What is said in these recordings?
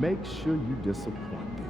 make sure you disappoint them.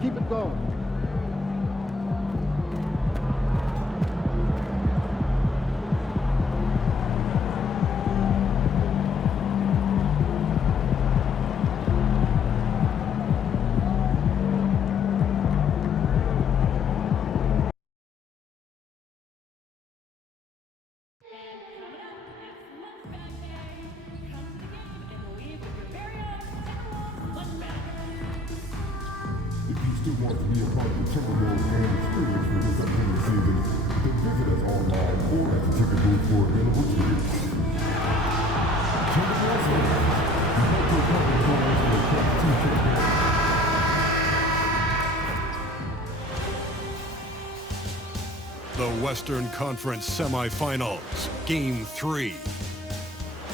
Keep it going. Still want to be a part of the Timberwolves fan experience for this upcoming season, then visit us online or at the ticket booth for available tickets. Timberwolves fans, we hope you'll come and join us for the Cup 2 campaign. The Western Conference Semifinals, Game 3.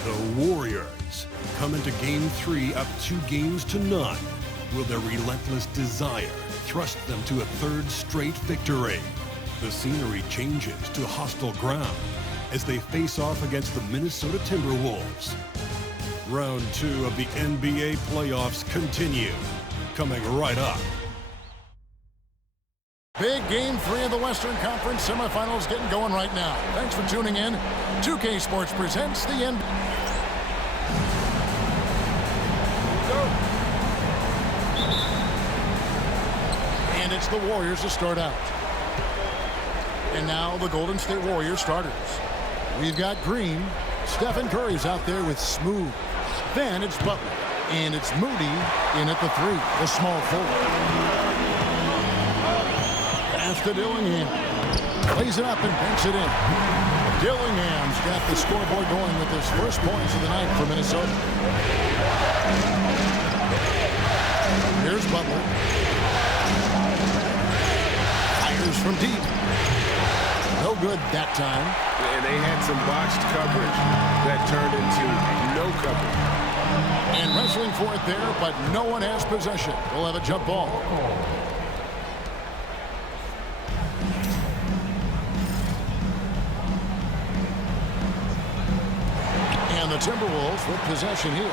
The Warriors come into Game 3 up 2-0. Will their relentless desire thrust them to a third straight victory? The scenery changes to hostile ground as they face off against the Minnesota Timberwolves. Round 2 of the NBA playoffs continue, coming right up. Big Game 3 of the Western Conference semifinals getting going right now. Thanks for tuning in. 2K Sports presents the NBA. And it's the Warriors to start out. And now the Golden State Warriors starters. We've got Green. Stephen Curry's out there with Smooth. Then it's Butler. And it's Moody in at the 3, the small forward. Pass to Dillingham. Plays it up and banks it in. Dillingham's got the scoreboard going with his first points of the night for Minnesota. Here's Butler. Fires from deep. No good that time. And they had some botched coverage that turned into no coverage. And wrestling for it there, but no one has possession. We'll have a jump ball. And the Timberwolves with possession here.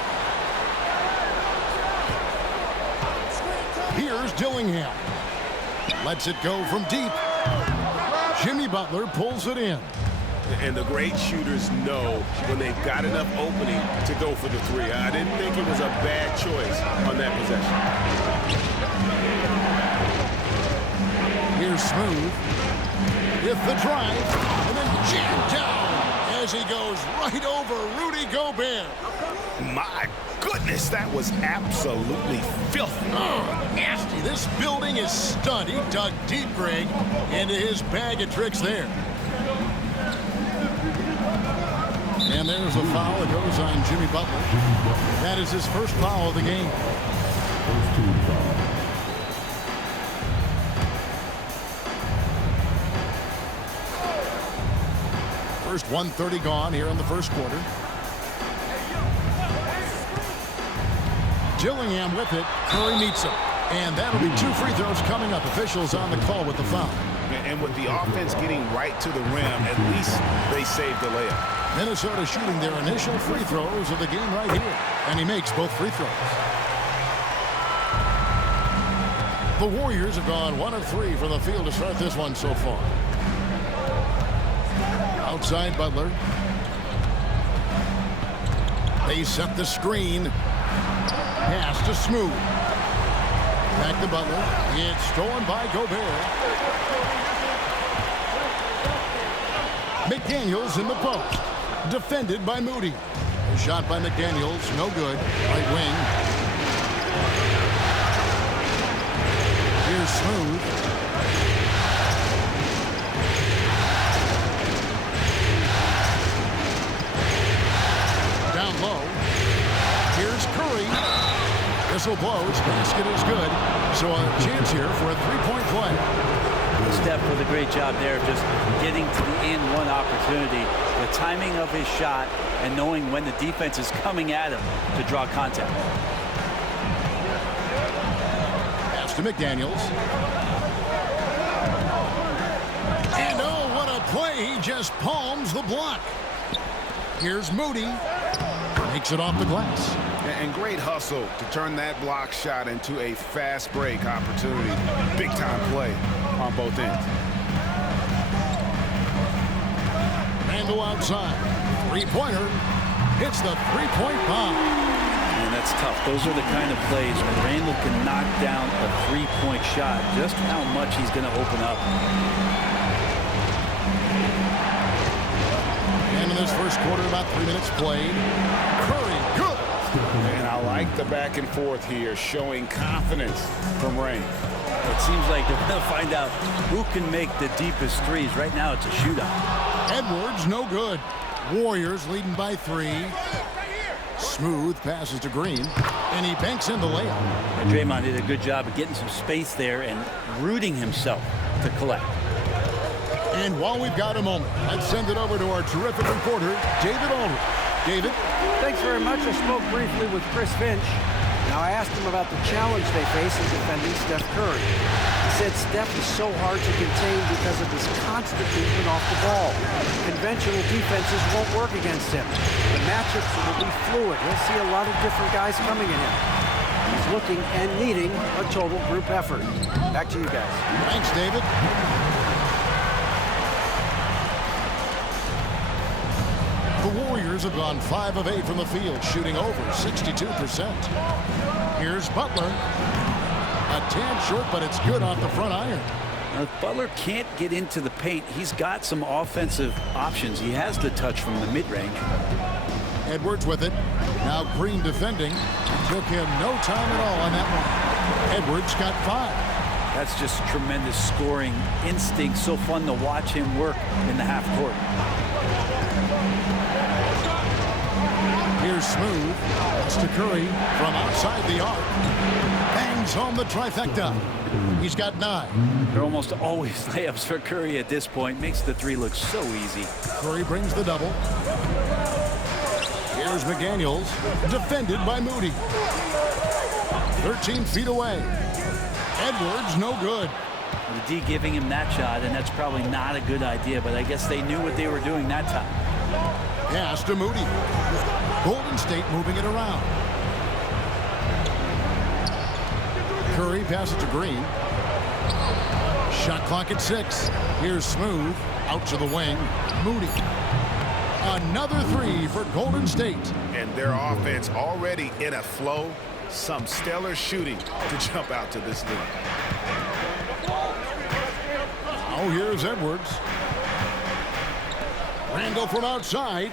Here's Dillingham. Lets it go from deep. Jimmy Butler pulls it in. And the great shooters know when they've got enough opening to go for the 3. I didn't think it was a bad choice on that possession. Here's Smooth with the drive, and then jammed down as he goes right over Rudy Gobert. My goodness, that was absolutely filthy. Oh, nasty. This building is stunned. He dug deep, Greg, into his bag of tricks there. And there's a foul that goes on Jimmy Butler. That is his first foul of the game. First 1:30 gone here in the first quarter. Dillingham with it. Curry meets him. And that'll be 2 free throws coming up. Officials on the call with the foul. And with the offense getting right to the rim, at least they saved the layup. Minnesota shooting their initial free throws of the game right here. And he makes both free throws. The Warriors have gone 1 of 3 from the field to start this one so far. Outside Butler. They set the screen. Pass to Smooth. Back to Butler. It's stolen by Gobert. McDaniels in the post. Defended by Moody. A shot by McDaniels. No good. Right wing. Here's Smooth. Down low. Here's Curry. Whistle blows. Basket is good. So a chance here for a three-point play. Steph with a great job there, just getting to the and one opportunity. The timing of his shot and knowing when the defense is coming at him to draw contact. Pass to McDaniels. And oh, what a play. He just palms the block. Here's Moody. Makes it off the glass. And great hustle to turn that block shot into a fast break opportunity. Big time play on both ends. Randall outside. Three-pointer. Hits the three-point bomb. And that's tough. Those are the kind of plays when Randall can knock down a three-point shot. Just how much he's going to open up. And in this first quarter, about 3 minutes played. Curry, good. And I like the back and forth here, showing confidence from Rain. It seems like they're going to find out who can make the deepest threes. Right now, it's a shootout. Edwards, no good. Warriors leading by 3. Smooth passes to Green, and he banks in the layup. And Draymond did a good job of getting some space there and rooting himself to collect. And while we've got a moment, let's send it over to our terrific reporter, David Aldridge. David? Thanks very much. I spoke briefly with Chris Finch. Now, I asked him about the challenge they face in defending Steph Curry. He said Steph is so hard to contain because of his constant movement off the ball. Conventional defenses won't work against him. The matchups will be fluid. He'll see a lot of different guys coming at him. He's looking and needing a total group effort. Back to you guys. Thanks, David. The Warriors have gone 5 of 8 from the field, shooting over 62%. Here's Butler. A tad short, but it's good off the front iron. Now, if Butler can't get into the paint, he's got some offensive options. He has the touch from the mid-range. Edwards with it. Now Green defending. Took him no time at all on that one. Edwards got 5. That's just tremendous scoring instinct. So fun to watch him work in the half court. Here's Smooth. It's to Curry from outside the arc. Bangs home the trifecta. He's got 9. They're almost always layups for Curry at this point. Makes the three look so easy. Curry brings the double. Here's McDaniels. Defended by Moody. 13 feet away. Edwards, no good. The D giving him that shot, and that's probably not a good idea, but I guess they knew what they were doing that time. Pass to Moody. Golden State moving it around. Curry passes to Green. Shot clock at 6. Here's Smooth. Out to the wing. Moody. Another 3 for Golden State. And their offense already in a flow. Some stellar shooting to jump out to this lead. Now here's Edwards. Randall from outside.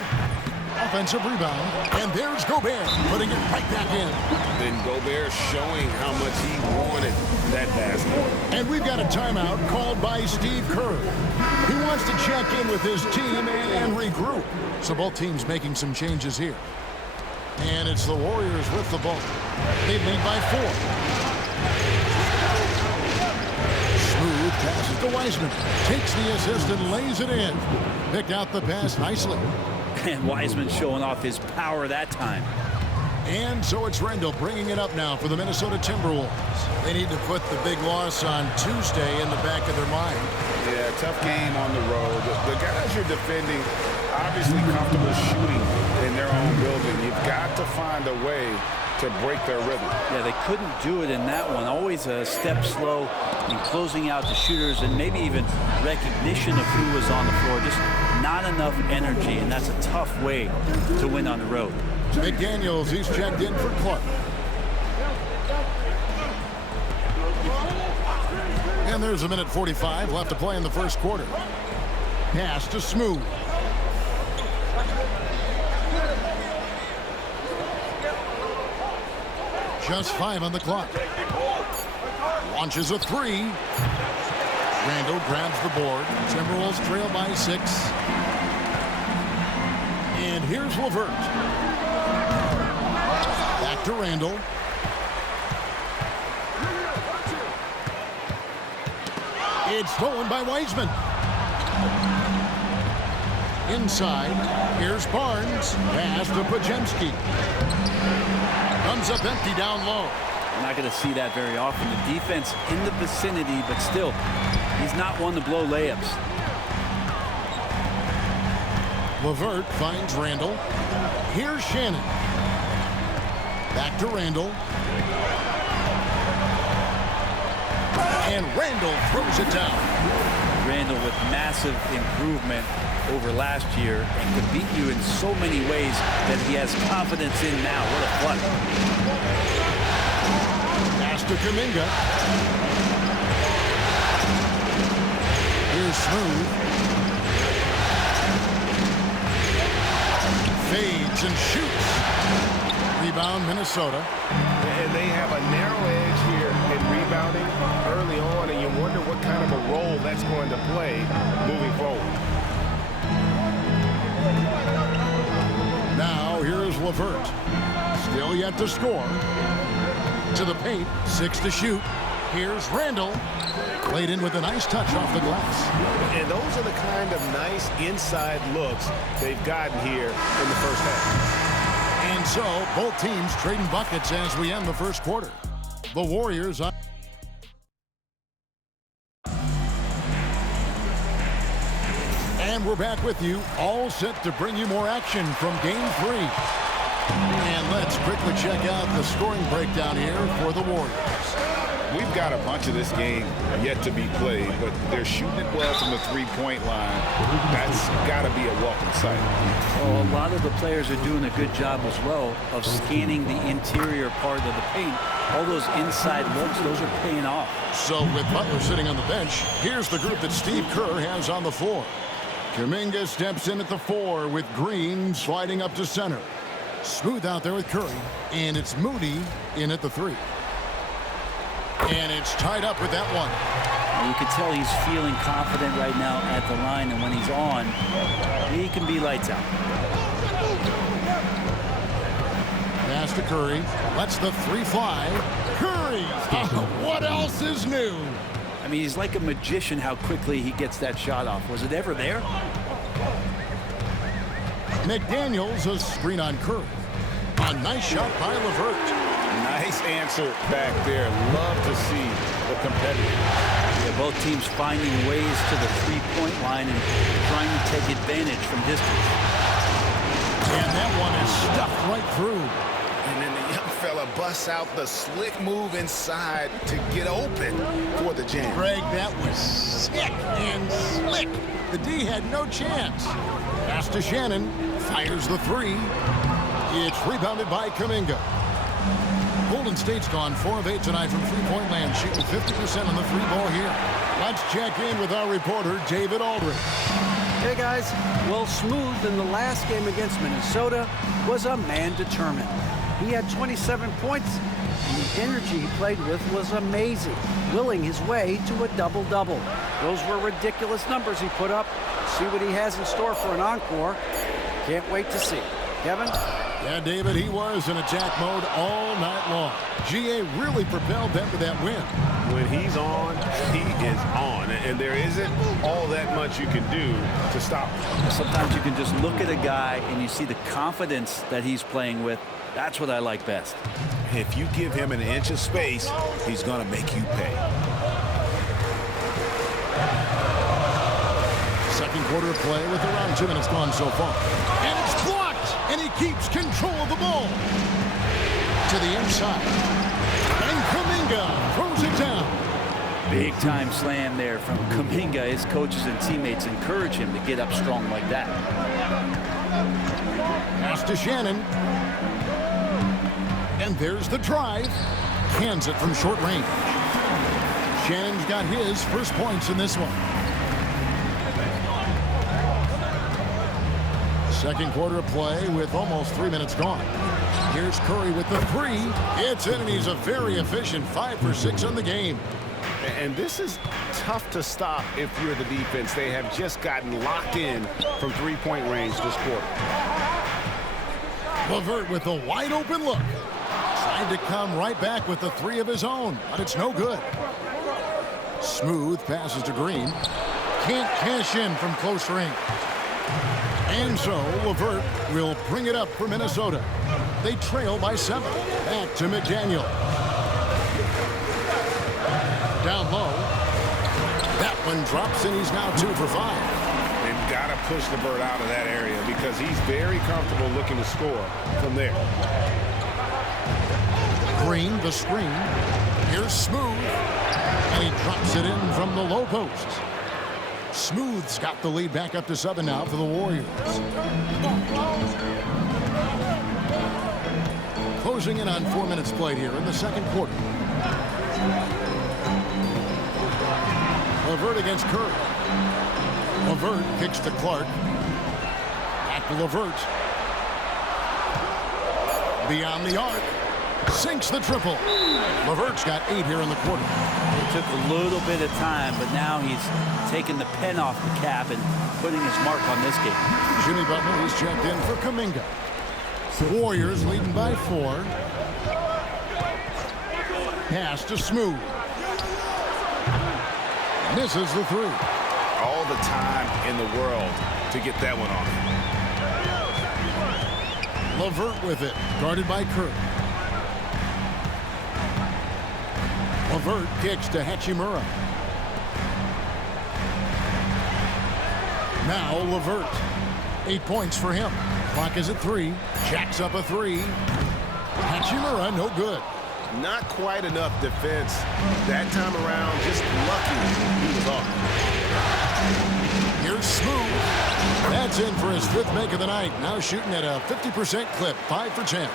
Offensive rebound. And there's Gobert putting it right back in. Then Gobert showing how much he wanted that basket. And we've got a timeout called by Steve Kerr. He wants to check in with his team and regroup. So both teams making some changes here. And it's the Warriors with the ball. They lead by 4. Smooth passes to Wiseman. Takes the assist and lays it in. Picked out the pass nicely. And Wiseman showing off his power that time. And so it's Randall bringing it up now for the Minnesota Timberwolves. They need to put the big loss on Tuesday in the back of their mind. Yeah, tough game on the road. The guys you're defending, obviously comfortable shooting in their own building. You've got to find a way to break their rhythm. Yeah, they couldn't do it in that one. Always a step slow in closing out the shooters and maybe even recognition of who was on the floor. Just not enough energy, and that's a tough way to win on the road. McDaniels, he's checked in for Clark. And there's a minute 45 left to play in the first quarter. Pass to Smooth. Just 5 on the clock. Launches a 3. Randall grabs the board. Timberwolves trail by 6. And here's LeVert. Back to Randall. It's stolen by Wiseman. Inside, here's Barnes. Pass to Pajemski. Comes up empty down low. We're not going to see that very often. The defense in the vicinity, but still, he's not one to blow layups. LeVert finds Randall. Here's Shannon. Back to Randall. And Randall throws it down. Randall with massive improvement over last year and could beat you in so many ways that he has confidence in now. What a play. Pass to Kuminga. Here's Smooth. Fades and shoots. Rebound, Minnesota. And they have a narrow edge here in rebounding early on, and you wonder what kind of a role that's going to play moving forward. Now here's LeVert. Still yet to score. To the paint, 6 to shoot. Here's Randall. Played in with a nice touch off the glass. And those are the kind of nice inside looks they've gotten here in the first half. And so, both teams trading buckets as we end the first quarter. The Warriors on. And we're back with you, all set to bring you more action from Game 3. And let's quickly check out the scoring breakdown here for the Warriors. We've got a bunch of this game yet to be played, but they're shooting it well from the three-point line. That's got to be a welcome sight. Well, a lot of the players are doing a good job as well of scanning the interior part of the paint. All those inside looks, those are paying off. So with Butler sitting on the bench, here's the group that Steve Kerr has on the floor. Kuminga steps in at the 4 with Green sliding up to center. Smooth out there with Curry, and it's Moody in at the 3. And it's tied up with that one. You can tell he's feeling confident right now at the line, and when he's on, he can be lights out. Pass to Curry. Lets the 3 fly. Curry! What else is new? I mean, he's like a magician how quickly he gets that shot off. Was it ever there? McDaniels, a screen on Curry. A nice shot by LeVert. Nice answer back there. Love to see the competitive. Yeah, both teams finding ways to the three-point line and trying to take advantage from distance. And that one is stuffed right through. And then the young fella busts out the slick move inside to get open for the jam. Greg, that was sick and slick. The D had no chance. Pass to Shannon. Fires the 3. It's rebounded by Kuminga. Golden State's gone 4 of 8 tonight from three-point land, shooting 50% on the 3-ball here. Let's check in with our reporter, David Aldridge. Hey, guys. Well, Smooth in the last game against Minnesota was a man determined. He had 27 points, and the energy he played with was amazing, willing his way to a double-double. Those were ridiculous numbers he put up. See what he has in store for an encore. Can't wait to see. Kevin? Yeah, David, he was in attack mode all night long. GA really propelled them to that win. When he's on, he is on. And there isn't all that much you can do to stop him. Sometimes you can just look at a guy and you see the confidence that he's playing with. That's what I like best. If you give him an inch of space, he's going to make you pay. Second quarter of play with around 2 minutes gone so far. And it's blocked, and he keeps control of the ball. to the inside. And Kuminga throws it down. Big time slam there from Kuminga. His coaches and teammates encourage him to get up strong like that. Pass to Shannon. And there's the drive. Hands it from short range. Shannon's got his first points in this one. Second quarter of play with almost 3 minutes gone. Here's Curry with the three. It's in, and he's a very efficient 5 for 6 on the game. And this is tough to stop if you're the defense. They have just gotten locked in from three-point range this quarter. LeVert with a wide open look. Tried to come right back with the three of his own, but it's no good. Smooth passes to Green. Can't cash in from close range. And so LeVert will bring it up for Minnesota. They trail by 7. Back to McDaniel. Down low. That one drops, and he's now 2 for 5. They've got to push LeVert out of that area because he's very comfortable looking to score from there. Green, the screen. Here's Smooth. And he drops it in from the low post. Smooth's got the lead back up to 7 now for the Warriors. Closing in on 4 minutes played here in the second quarter. LeVert against Curry. LeVert kicks to Clark. Back to LeVert. Beyond the arc. Sinks the triple. LeVert's got 8 here in the quarter. It took a little bit of time, but now he's taking the pen off the cap and putting his mark on this game. Jimmy Butler, he's checked in for Kuminga. Warriors leading by 4. Pass to Smooth. Misses the 3. All the time in the world to get that one off. LeVert with it, guarded by Curry. LeVert kicks to Hachimura. Now LeVert. 8 points for him. Clock is at 3. Jacks up a 3. Hachimura, no good. Not quite enough defense that time around. Just lucky he was off. Here's Smooth. That's in for his 5th make of the night. Now shooting at a 50% clip. 5 for 10.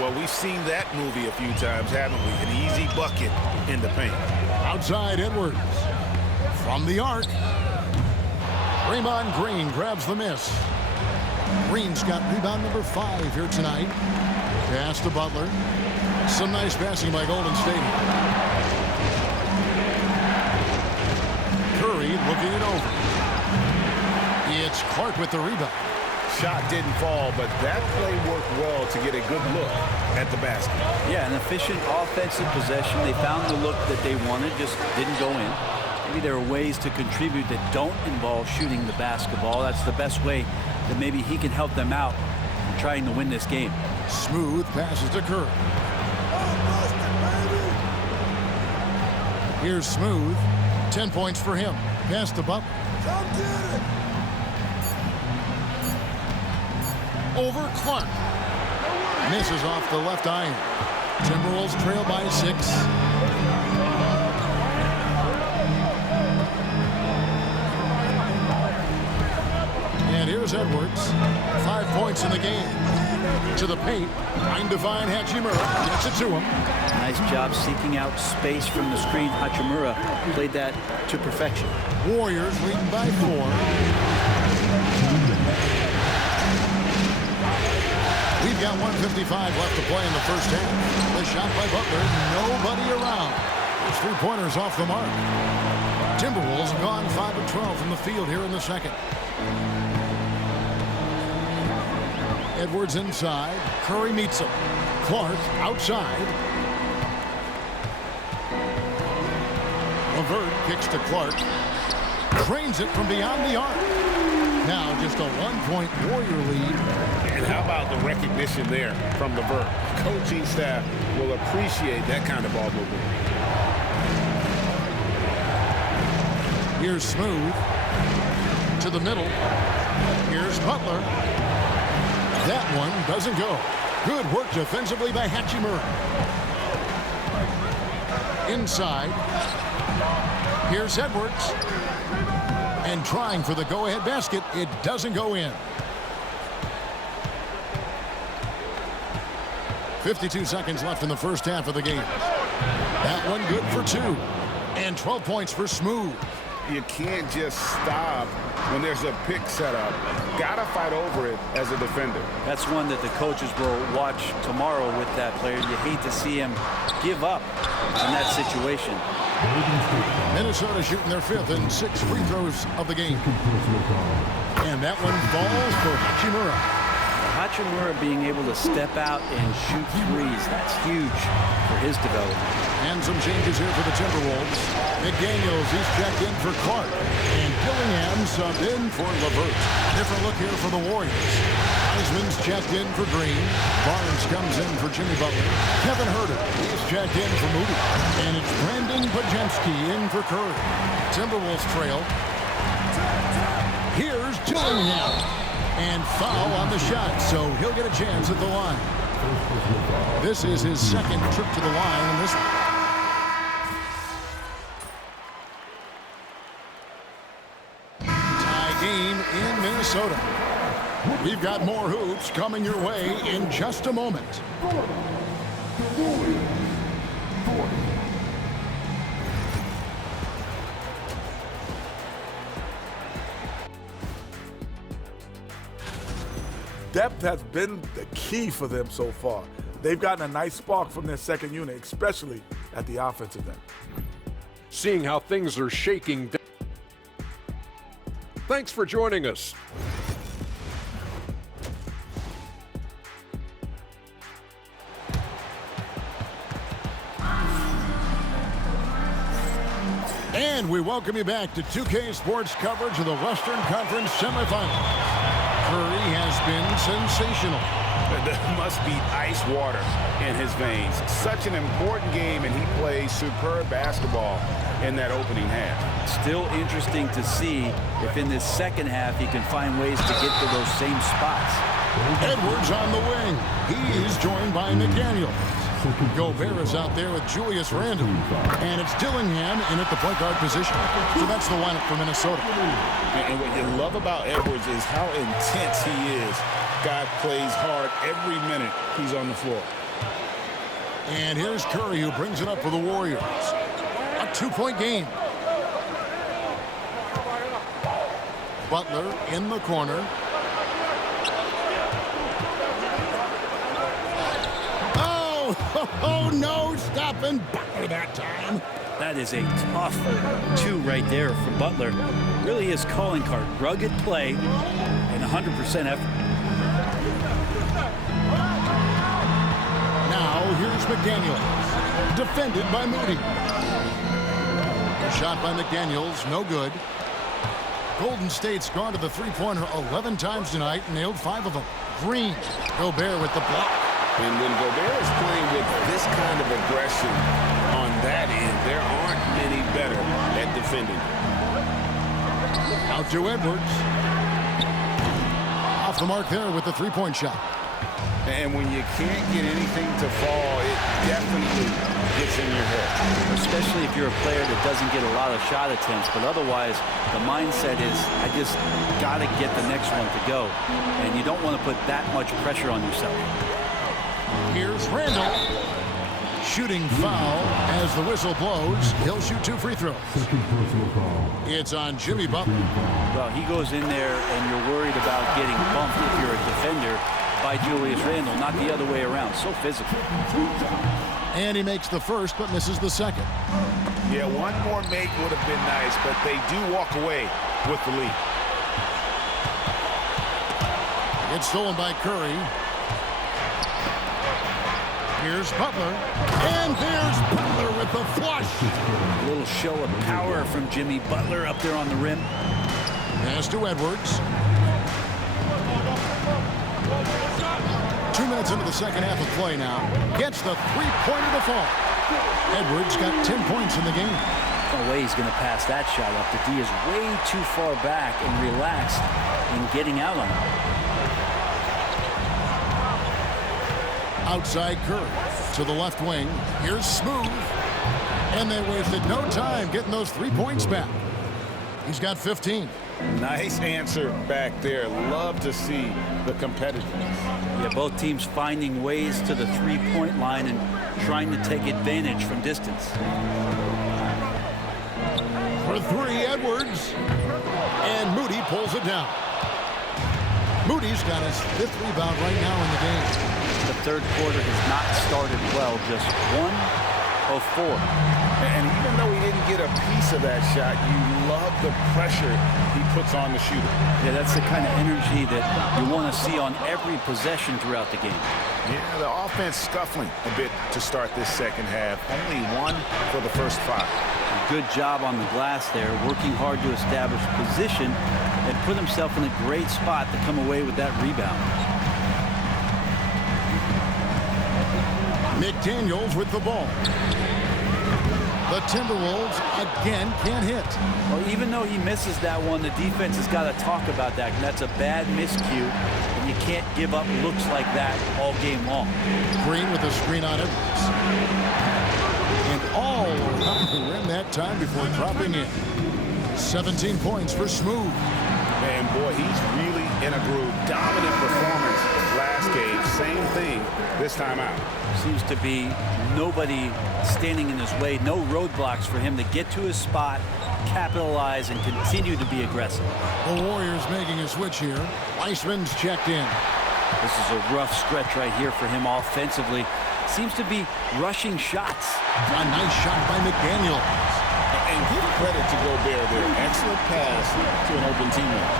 Well, we've seen that movie a few times, haven't we? An easy bucket in the paint. Outside Edwards. From the arc. Draymond Green grabs the miss. Green's got rebound number 5 here tonight. Pass to Butler. Some nice passing by Golden State. Curry looking it over. It's Clark with the rebound. Shot didn't fall, but that play worked well to get a good look at the basket. Yeah, an efficient offensive possession. They found the look that they wanted, just didn't go in. Maybe there are ways to contribute that don't involve shooting the basketball. That's the best way that maybe he can help them out in trying to win this game. Smooth passes to Curry. Here's Smooth. 10 points for him. Pass to Butler. Over Clark. Misses off the left iron. Timberwolves trail by 6. And here's Edwards. 5 points in the game. To the paint. Trying to find Hachimura. Gets it to him. Nice job seeking out space from the screen. Hachimura played that to perfection. Warriors leading by 4. We've got 1:55 left to play in the first half. The shot by Butler. Nobody around. His 3-pointers off the mark. Timberwolves have gone 5 of 12 from the field here in the second. Edwards inside. Curry meets him. Clark outside. LeVert kicks to Clark. Drains it from beyond the arc. Now just a 1-point Warrior lead. And how about the recognition there from LeVert? Coaching staff will appreciate that kind of ball movement. Here's Smooth. To the middle. Here's Butler. That one doesn't go. Good work defensively by Hachimura. Inside. Here's Edwards. And trying for the go-ahead basket. It doesn't go in. 52 seconds left in the first half of the game. That one good for 2. And 12 points for Smooth. You can't just stop when there's a pick set up. Gotta fight over it as a defender. That's one that the coaches will watch tomorrow with that player. You hate to see him give up in that situation. Minnesota shooting their 5th and 6th free throws of the game. And that one falls for Hachimura. Hachimura being able to step out and shoot threes, that's huge for his development. And some changes here for the Timberwolves. McDaniels, he's checked in for Clark. And Dillingham subbed in for LeVert. Different look here for the Warriors. Heisman's checked in for Green. Barnes comes in for Jimmy Butler. Kevin Huerter, he's checked in for Moody. And it's Brandon Pajemski in for Curry. Timberwolves trail. Here's Dillingham. And foul on the shot, so he'll get a chance at the line. This is his 2nd trip to the line in this one. Tie game in Minnesota. We've got more hoops coming your way in just a moment. Depth has been the key for them so far. They've gotten a nice spark from their second unit, especially at the offensive end. Seeing how things are shaking down. Thanks for joining us. And we welcome you back to 2K Sports coverage of the Western Conference semifinals. Curry has been sensational. There must be ice water in his veins. Such an important game, and he plays superb basketball in that opening half. Still interesting to see if in this second half he can find ways to get to those same spots. Edwards on the wing. He's joined by McDaniels. Gobert is out there with Julius Randle. And it's Dillingham in at the point guard position. So that's the lineup for Minnesota. And what you love about Edwards is how intense he is. Guy plays hard every minute he's on the floor. And here's Curry, who brings it up for the Warriors. A 2-point game. Butler in the corner. Oh, no, stopping Butler that time. That is a tough 2 right there for Butler. Really his calling card. Rugged play and 100% effort. Now, here's McDaniels. Defended by Moody. Shot by McDaniels, no good. Golden State's gone to the three-pointer 11 times tonight and nailed 5 of them. Green. Gobert with the block. And when Gobert is playing with this kind of aggression on that end, there aren't many better at defending. Out to Edwards. Off the mark there with the three-point shot. And when you can't get anything to fall, it definitely gets in your head. Especially if you're a player that doesn't get a lot of shot attempts, but otherwise the mindset is, I just got to get the next one to go. And you don't want to put that much pressure on yourself. Here's Randle. Shooting foul as the whistle blows. He'll shoot 2 free throws. It's on Jimmy Butler. Well, he goes in there and you're worried about getting bumped if you're a defender by Julius Randle, not the other way around. So physical. And he makes the first but misses the second. Yeah, one more make would have been nice, but they do walk away with the lead. It's stolen by Curry. Here's Butler. And there's Butler with the flush. A little show of power from Jimmy Butler up there on the rim. Pass to Edwards. 2 minutes into the second half of play now. Gets the three-pointer to fall. Edwards got 10 points in the game. No way he's going to pass that shot up. The D is way too far back and relaxed in getting out on it. Outside Curry to the left wing. Here's Smooth. And they wasted no time getting those 3 points back. He's got 15. Nice answer back there. Love to see the competitiveness. Yeah, both teams finding ways to the three-point line and trying to take advantage from distance. For three, Edwards. And Moody pulls it down. Moody's got his 5th rebound right now in the game. The third quarter has not started well, just 1 of 4. And even though he didn't get a piece of that shot, you love the pressure he puts on the shooter. Yeah, that's the kind of energy that you want to see on every possession throughout the game. Yeah, the offense scuffling a bit to start this second half. Only 1 for the first 5. Good job on the glass there, working hard to establish position and put himself in a great spot to come away with that rebound. McDaniels with the ball. The Timberwolves again can't hit. Well, even though he misses that one, the defense has got to talk about that. That's a bad miscue, and you can't give up looks like that all game long. Green with a screen on Edwards. And all around the rim that time before dropping in. 17 points for Smooth. Man, boy, he's really in a groove. Dominant performance last game. Same thing this time out. Seems to be nobody standing in his way. No roadblocks for him to get to his spot, capitalize, and continue to be aggressive. The Warriors making a switch here. Weissman's checked in. This is a rough stretch right here for him offensively. Seems to be rushing shots. A nice shot by McDaniel. And give credit to Gobert there. Excellent pass to an open teammate.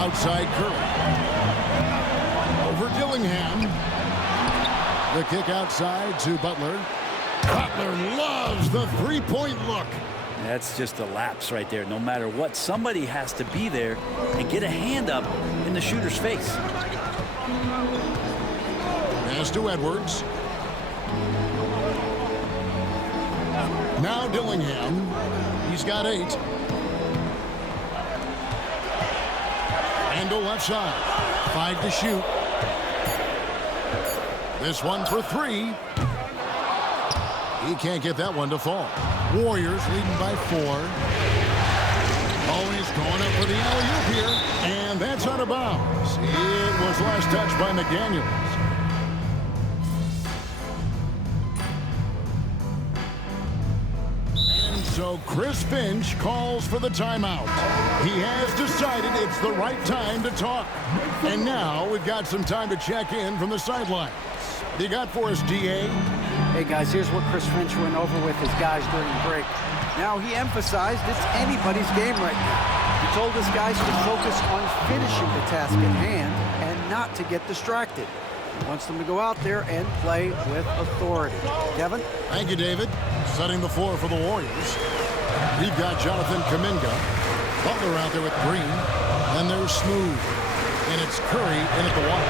Outside Curry. Over Dillingham. The kick outside to Butler. Butler loves the three-point look. That's just a lapse right there. No matter what, somebody has to be there and get a hand up in the shooter's face. Pass to Edwards. Now Dillingham. He's got 8. Randall left side. 5 to shoot. This one for 3. He can't get that one to fall. Warriors leading by 4. Oh, he's going up for the alley-oop here. And that's out of bounds. It was last touched by McDaniels. So Chris Finch calls for the timeout. He has decided it's the right time to talk. And now we've got some time to check in from the sidelines. What do you got for us, DA? Hey, guys, here's what Chris Finch went over with his guys during the break. Now, he emphasized it's anybody's game right now. He told his guys to focus on finishing the task at hand and not to get distracted. He wants them to go out there and play with authority. Kevin? Thank you, David. Setting the floor for the Warriors. We've got Jonathan Kuminga. Butler out there with Green. And there's Smooth. And it's Curry in at the one.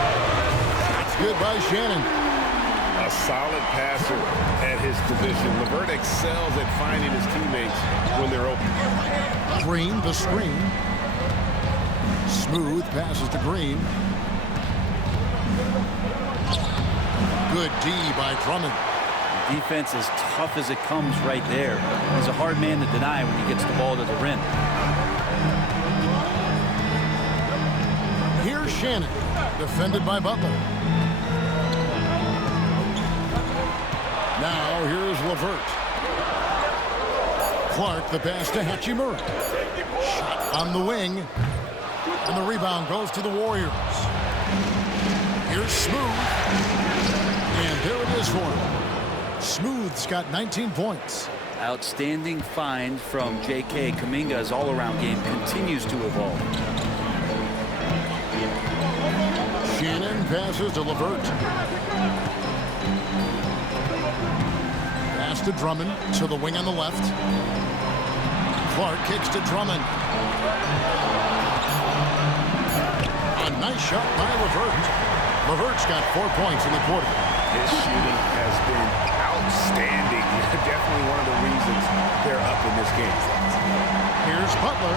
That's good by Shannon. A solid passer at his position. LeVert excels at finding his teammates when they're open. Green, the screen. Smooth passes to Green. Good D by Drummond. Defense as tough as it comes right there. He's a hard man to deny when he gets the ball to the rim. Here's Shannon, defended by Butler. Now here's LeVert. Clark, the pass to Hachimura. Shot on the wing. And the rebound goes to the Warriors. Here's Smooth. And there it is for him. Smooth's got 19 points. Outstanding find from J.K. Kuminga's all-around game continues to evolve. Shannon passes to LeVert. Pass to Drummond to the wing on the left. Clark kicks to Drummond. A nice shot by LeVert. LeVert's got 4 points in the quarter. His shooting has been outstanding. Definitely one of the reasons they're up in this game. Here's Butler.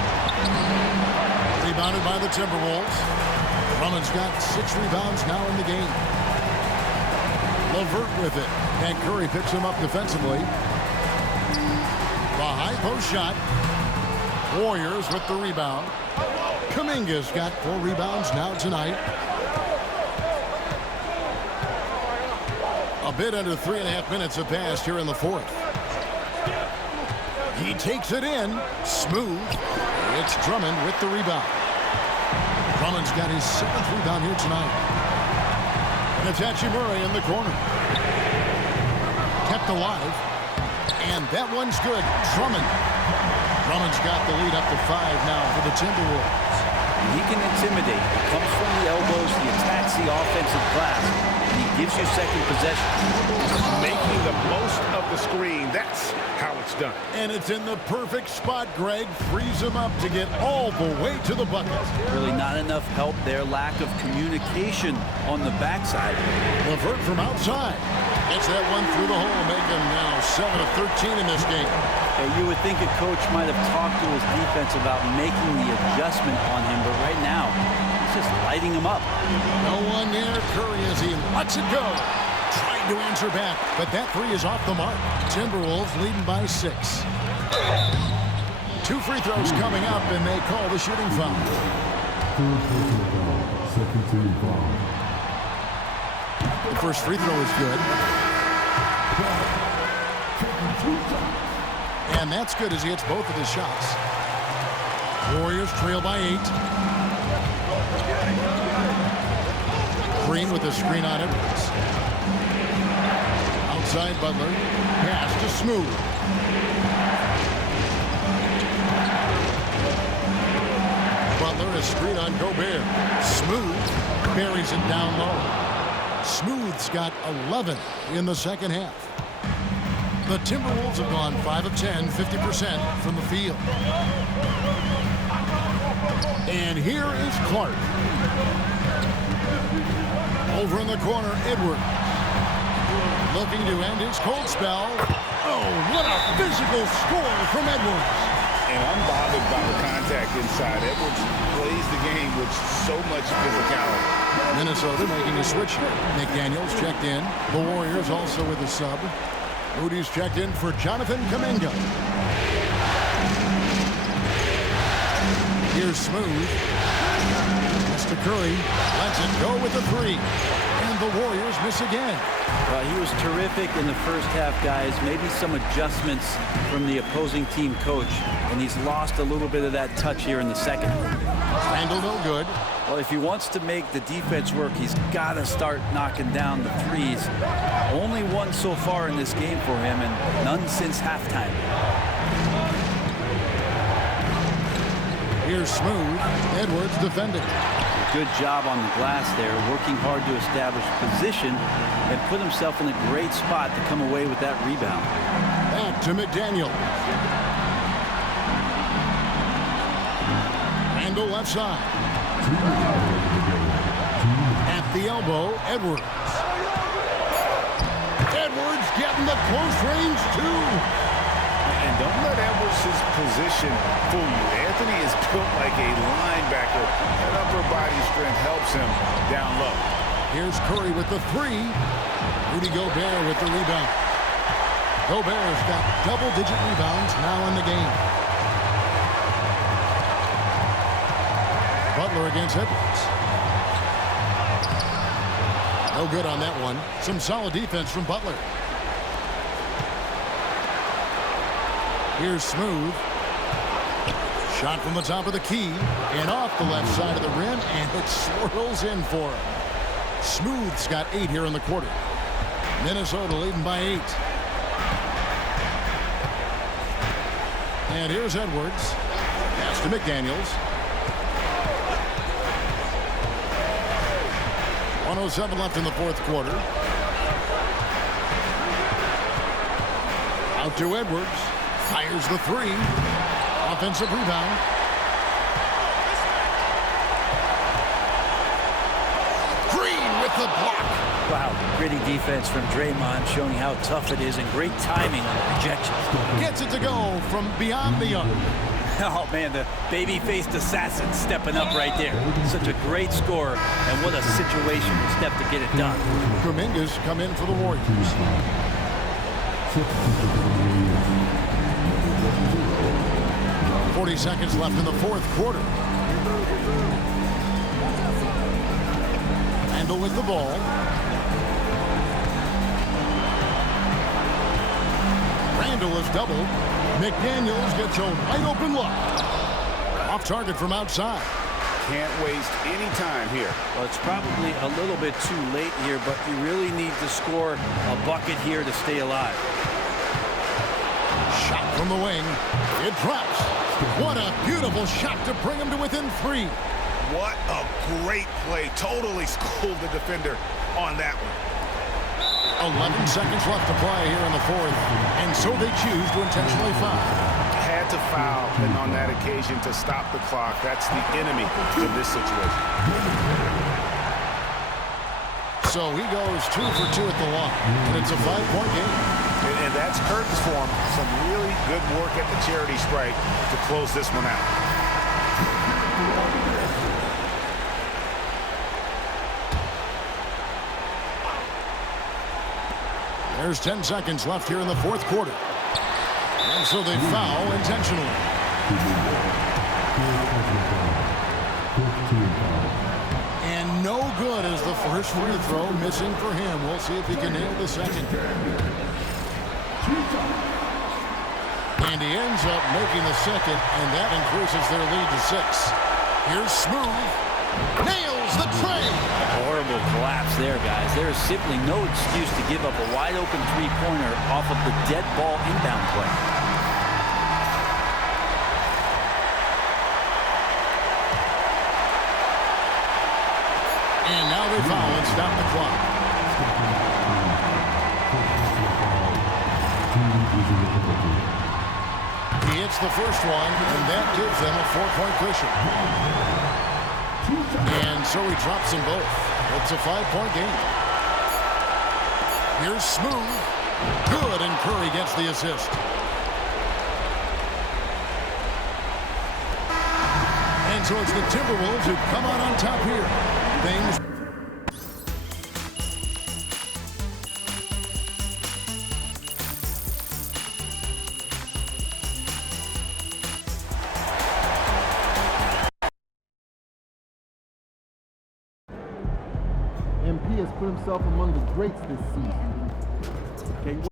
Rebounded by the Timberwolves. Drummond's got 6 rebounds now in the game. LeVert with it. And Curry picks him up defensively. The high post shot. Warriors with the rebound. Kuminga's got 4 rebounds now tonight. A bit under 3.5 minutes have passed here in the fourth. He takes it in. Smooth. It's Drummond with the rebound. Drummond's got his 7th rebound here tonight. And it's Murray in the corner. Kept alive. And that one's good. Drummond's got the lead up to 5 now for the Timberwolves. He can intimidate. He comes from the elbows. He attacks the offensive glass. And he gives you second possession. Making the most of the screen. That's how it's done. And it's in the perfect spot, Greg. Frees him up to get all the way to the bucket. Really not enough help there. Lack of communication on the backside. LeVert from outside. Gets that one through the hole, making now 7 of 13 in this game. You would think a coach might have talked to his defense about making the adjustment on him, but right now, he's just lighting him up. No one near Curry as he lets it go. Trying to answer back, but that 3 is off the mark. Timberwolves leading by 6. 2 free throws coming up, and they call the shooting foul. Second team foul. The first free throw is good. And that's good as he hits both of his shots. Warriors trail by 8. Green with a screen on Edwards. Outside Butler. Pass to Smooth. Butler is screen on Gobert. Smooth buries it down low. Smooth's got 11 in the second half. The Timberwolves have gone 5 of 10, 50% from the field. And here is Clark. Over in the corner, Edwards. Looking to end his cold spell. Oh, what a physical score from Edwards. And unbothered by the contact inside. Edwards plays the game with so much physicality. Minnesota making a switch here. McDaniels checked in. The Warriors also with a sub. Moody's checked in for Jonathan Kuminga. Here's Smooth. Mr. Curry lets it go with the 3. And the Warriors miss again. Well, he was terrific in the first half, guys. Maybe some adjustments from the opposing team coach. And he's lost a little bit of that touch here in the second. Handle no good. Well, if he wants to make the defense work, he's got to start knocking down the 3s. Only 1 so far in this game for him, and none since halftime. Here's Smooth. Edwards defending. Good job on the glass there, working hard to establish position and put himself in a great spot to come away with that rebound. Back to McDaniel. Randall left side. At the elbow, Edwards. Edwards getting the close range, too. And don't let Edwards' position fool you. Anthony is built like a linebacker. That upper body strength helps him down low. Here's Curry with the 3. Rudy Gobert with the rebound. Gobert's got double-digit rebounds now in the game. Butler against Edwards. No good on that one. Some solid defense from Butler. Here's Smooth. Shot from the top of the key and off the left side of the rim, and it swirls in for him. Smooth's got 8 here in the quarter. Minnesota leading by 8. And here's Edwards. Pass to McDaniels. 1:07 left in the fourth quarter. Out to Edwards. Fires the 3. Offensive rebound. Green with the block. Wow, gritty defense from Draymond, showing how tough it is, and great timing on the rejection. Gets it to go from beyond the arc. Oh, man, the baby-faced assassin stepping up right there. Such a great score, and what a situation for Steph to get it done. Dominguez come in for the Warriors. 40 seconds left in the fourth quarter. Randall with the ball. Randall is doubled. McDaniels gets a wide open look. Off target from outside. Can't waste any time here. Well, it's probably a little bit too late here, but you really need to score a bucket here to stay alive. Shot from the wing. It drops. What a beautiful shot to bring him to within 3. What a great play. Totally schooled the defender on that one. 11 seconds left to play here in the fourth, and so they choose to intentionally foul. Had to foul, and on that occasion to stop the clock. That's the enemy in this situation. So he goes 2 for 2 at the line, and it's a 5-point game. And that's curtains for him. Some really good work at the charity stripe to close this one out. There's 10 seconds left here in the fourth quarter. And so they foul intentionally. And no good as the first free throw missing for him. We'll see if he can nail the second. And he ends up making the second, and that increases their lead to 6. Here's Smooth. Nails the tray. Horrible collapse there, guys. There is simply no excuse to give up a wide-open three-pointer off of the dead ball inbound play. And now they foul and stop the clock. He hits the first one, and that gives them a 4-point cushion. And so he drops them both. It's a 5-point game. Here's Smooth. Good, and Curry gets the assist. And so it's the Timberwolves who come out on top here. Things. MP has put himself among the greats this season. Can